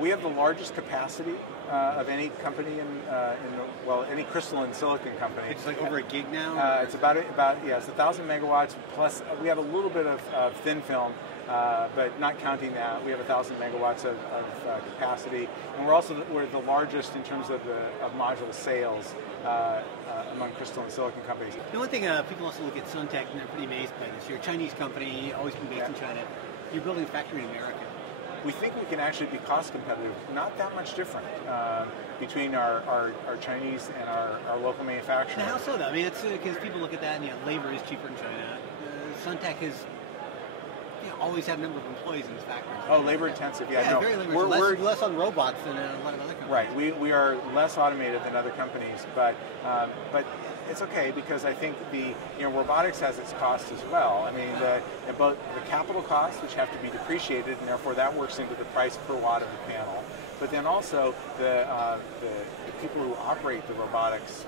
We have the largest capacity of any company well, any crystalline silicon company. It's like over a gig now? It's about it's 1,000 megawatts plus we have a little bit of thin film, but not counting that, we have 1,000 megawatts of capacity, and we're the largest in terms of module sales among crystalline silicon companies. The one thing people also look at Suntech and they're pretty amazed by this. You're a Chinese company, always been based in China. You're building a factory in America. We think we can actually be cost competitive, not that much different between our Chinese and our local manufacturing. Now, how so though? I mean, it's because people look at that and labor is cheaper in China. Suntech has always had a number of employees in these factories. Oh, labor intensive, yeah. No. Very labor intensive. Less on robots than a lot of other companies. Right, we are less automated than other companies, but it's okay because I think robotics has its costs as well. I mean, both the capital costs, which have to be depreciated, and therefore that works into the price per watt of the panel. But then also the people who operate the robotics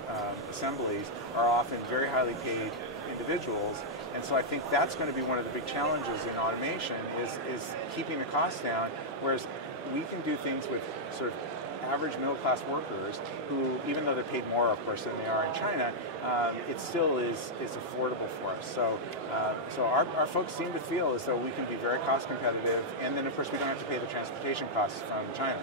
assemblies are often very highly paid individuals, and so I think that's going to be one of the big challenges in automation is keeping the costs down, whereas we can do things with sort of average middle-class workers who, even though they're paid more, of course, than they are in China, it still is affordable for us. So our folks seem to feel as though we can be very cost competitive, and then of course we don't have to pay the transportation costs from China.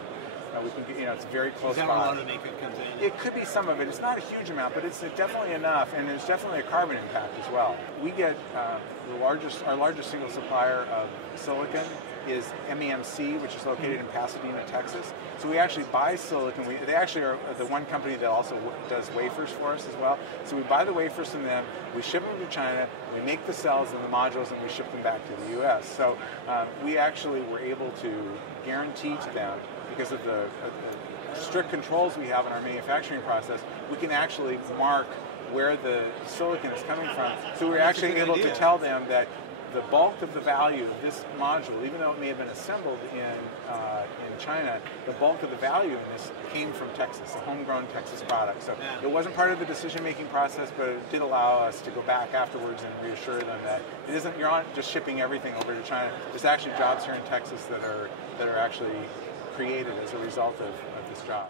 We can get, it's very close by. Is that where a lot of the makeup comes in? It could be some of it. It's not a huge amount, but it's definitely enough, and there's definitely a carbon impact as well. We get our largest single supplier of silicon is MEMC, which is located in Pasadena, Texas. So we actually buy silicon. They actually are the one company that also does wafers for us as well. So we buy the wafers from them, we ship them to China, we make the cells and the modules, and we ship them back to the US. So we actually were able to guarantee to them, because of the strict controls we have in our manufacturing process, we can actually mark where the silicon is coming from. So we're actually able to tell them that the bulk of the value of this module, even though it may have been assembled in China, the bulk of the value in this came from Texas, a homegrown Texas product. So it wasn't part of the decision-making process, but it did allow us to go back afterwards and reassure them that you're not just shipping everything over to China. There's actually jobs here in Texas that are actually created as a result of this job.